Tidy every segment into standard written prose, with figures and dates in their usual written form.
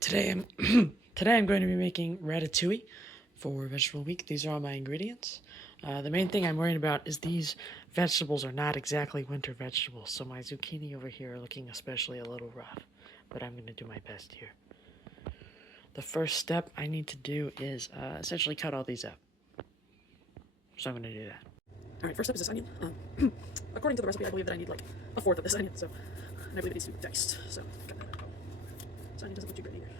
Today I'm today I'm going to be making ratatouille for Vegetable Week. These are all my ingredients. The main thing I'm worried about is these vegetables are not exactly winter vegetables, so my zucchini over here are looking especially a little rough, but I'm going to do my best here. The first step I need to do is essentially cut all these up. So I'm going to do that. Alright, first step is this onion. According to the recipe, I believe that I need like a fourth of this onion, so I believe it needs to be diced. So cut that up. This onion doesn't look too good either.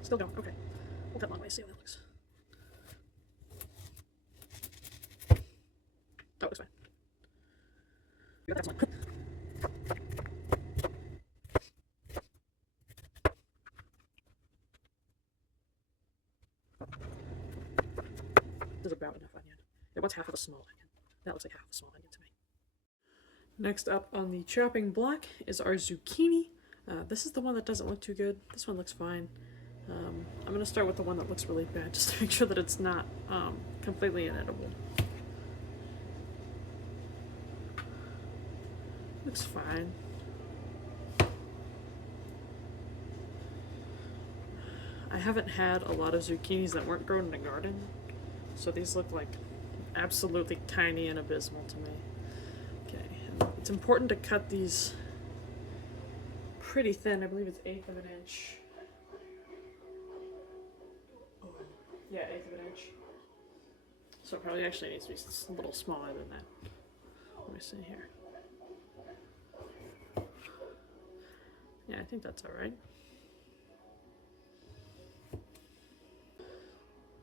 Still going, okay. We'll cut long ways, see how that looks. Oh, it looks fine. That's fine. There's about enough onion. It wants half of a small onion. That looks like half a small onion to me. Next up on the chopping block is our zucchini. This is the one that doesn't look too good. This one looks fine. I'm going to start with the one that looks really bad, just to make sure that it's not completely inedible. Looks fine. I haven't had a lot of zucchinis that weren't grown in a garden, so these look like absolutely tiny and abysmal to me. Okay, and it's important to cut these pretty thin. I believe it's 1/8 of an inch. Yeah, 1/8 of an inch. So it probably actually needs to be a little smaller than that. Let me see here. Yeah, I think that's alright.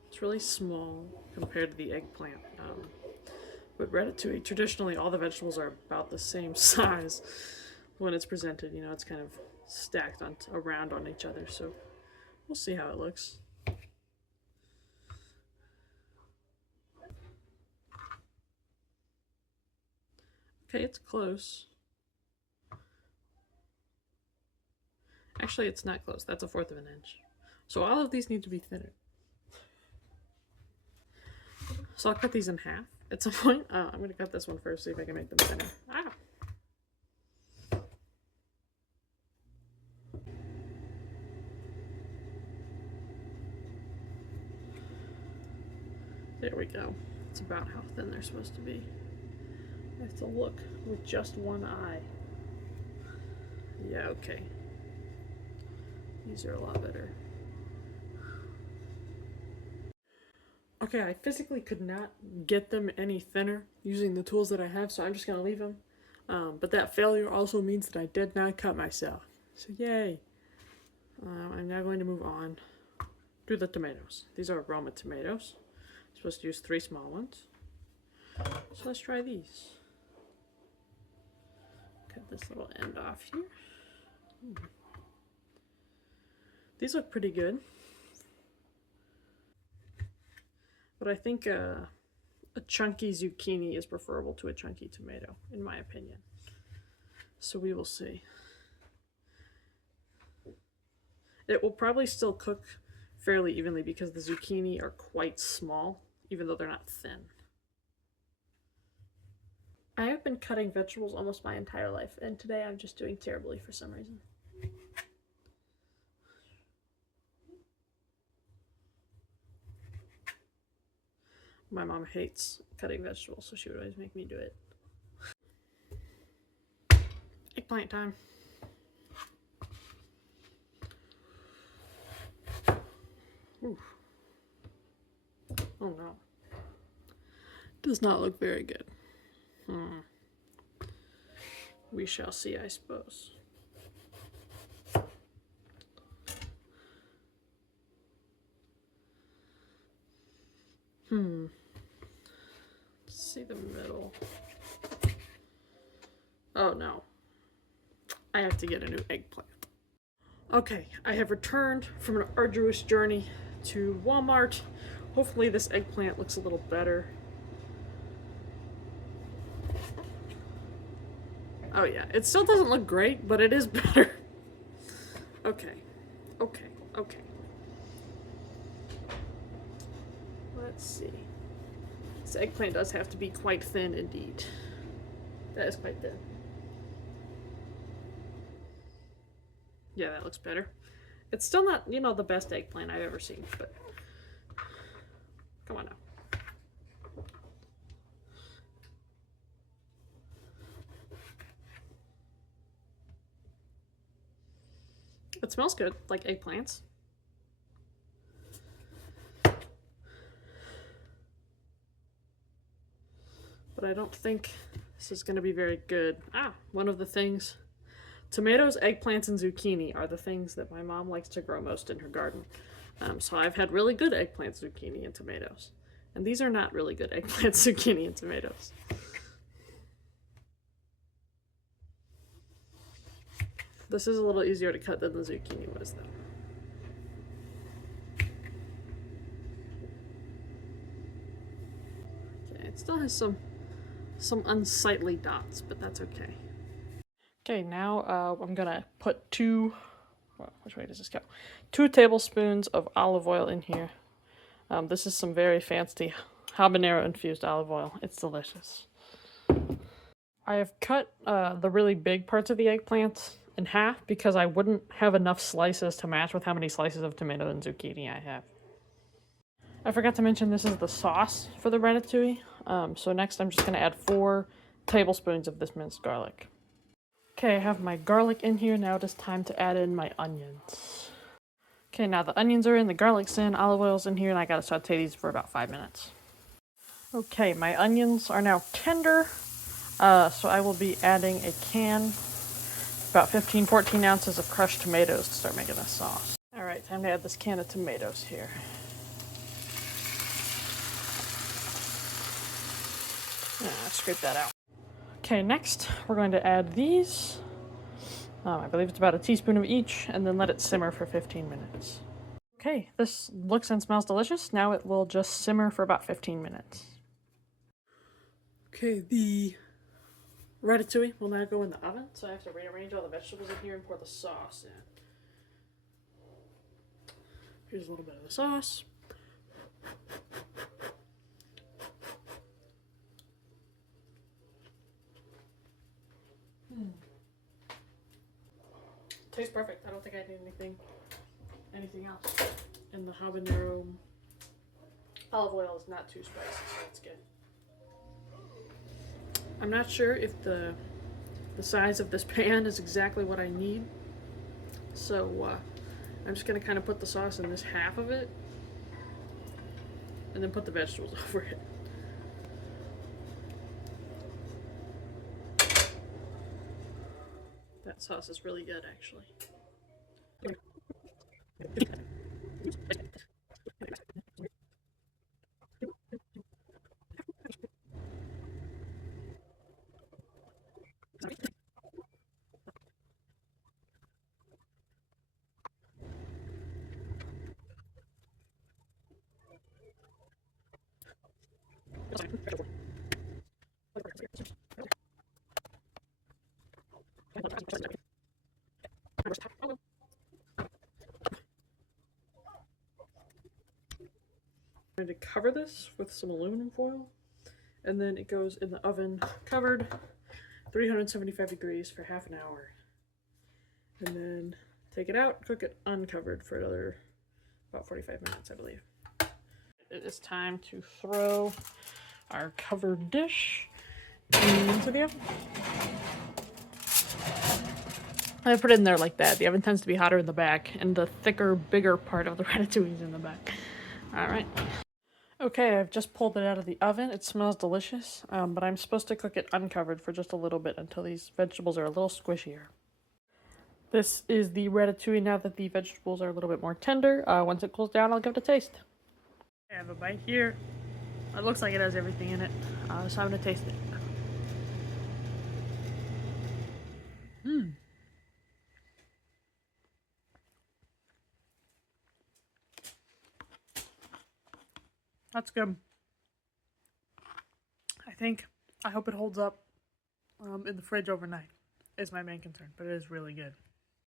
It's really small compared to the eggplant. But ratatouille, traditionally all the vegetables are about the same size when it's presented. You know, it's kind of stacked around on each other, so we'll see how it looks. Okay, it's close. Actually, it's not close. That's 1/4 of an inch. So all of these need to be thinner. So I'll cut these in half at some point. I'm going to cut this one first, see if I can make them thinner. Ah! There we go. It's about how thin they're supposed to be. I have to look with just one eye. Yeah, okay. These are a lot better. Okay, I physically could not get them any thinner using the tools that I have, so I'm just going to leave them. But that failure also means that I did not cut myself. So yay! I'm now going to move on to the tomatoes. These are Roma tomatoes. I'm supposed to use 3 small ones. So let's try these. Cut this little end off here. These look pretty good. But I think a chunky zucchini is preferable to a chunky tomato, in my opinion. So we will see. It will probably still cook fairly evenly because the zucchini are quite small, even though they're not thin. I have been cutting vegetables almost my entire life, and today I'm just doing terribly for some reason. My mom hates cutting vegetables, so she would always make me do it. Eggplant time. Oof. Oh no. Does not look very good. We shall see, I suppose. Let's see the middle. Oh no. I have to get a new eggplant. Okay, I have returned from an arduous journey to Walmart. Hopefully this eggplant looks a little better. Oh yeah, it still doesn't look great, but it is better. Okay. Let's see. This eggplant does have to be quite thin indeed. That is quite thin. Yeah, that looks better. It's still not, you know, the best eggplant I've ever seen, but come on now. It smells good, like eggplants. But I don't think this is going to be very good. One of the things. Tomatoes, eggplants, and zucchini are the things that my mom likes to grow most in her garden. So I've had really good eggplants, zucchini, and tomatoes. And these are not really good eggplants, zucchini, and tomatoes. This is a little easier to cut than the zucchini was, though. Okay, it still has some unsightly dots, but that's okay. Okay, now I'm gonna put which way does this go? 2 tablespoons of olive oil in here. This is some very fancy habanero infused olive oil. It's delicious. I have cut the really big parts of the eggplants in half because I wouldn't have enough slices to match with how many slices of tomato and zucchini I have. I forgot to mention this is the sauce for the ratatouille. So next I'm just going to add 4 tablespoons of this minced garlic. Okay, I have my garlic in here. Now it is time to add in my onions. Okay, now the onions are in, the garlic's in, olive oil's in here, and I gotta saute these for about 5 minutes. Okay, my onions are now tender, so I will be adding a can, about 14 ounces of crushed tomatoes to start making this sauce. Alright, time to add this can of tomatoes here. Scrape that out. Okay, next we're going to add these. I believe it's about a teaspoon of each, and then let it simmer for 15 minutes. Okay, this looks and smells delicious. Now it will just simmer for about 15 minutes. Okay, the ratatouille will now go in the oven, so I have to rearrange all the vegetables in here and pour the sauce in. Here's a little bit of the sauce. Tastes perfect. I don't think I need anything else. And the habanero olive oil is not too spicy, so it's good. I'm not sure if the size of this pan is exactly what I need, so I'm just gonna kind of put the sauce in this half of it, and then put the vegetables over it. That sauce is really good, actually. I'm going to cover this with some aluminum foil, and then it goes in the oven covered, 375 degrees for half an hour. And then take it out, cook it uncovered for another about 45 minutes, I believe. It is time to throw our covered dish into the oven. I put it in there like that. The oven tends to be hotter in the back, and the thicker, bigger part of the ratatouille is in the back. Alright. Okay, I've just pulled it out of the oven. It smells delicious, but I'm supposed to cook it uncovered for just a little bit until these vegetables are a little squishier. This is the ratatouille now that the vegetables are a little bit more tender. Once it cools down, I'll give it a taste. I have a bite here. It looks like it has everything in it, so I'm going to taste it. That's good. I hope it holds up in the fridge overnight is my main concern, but it is really good.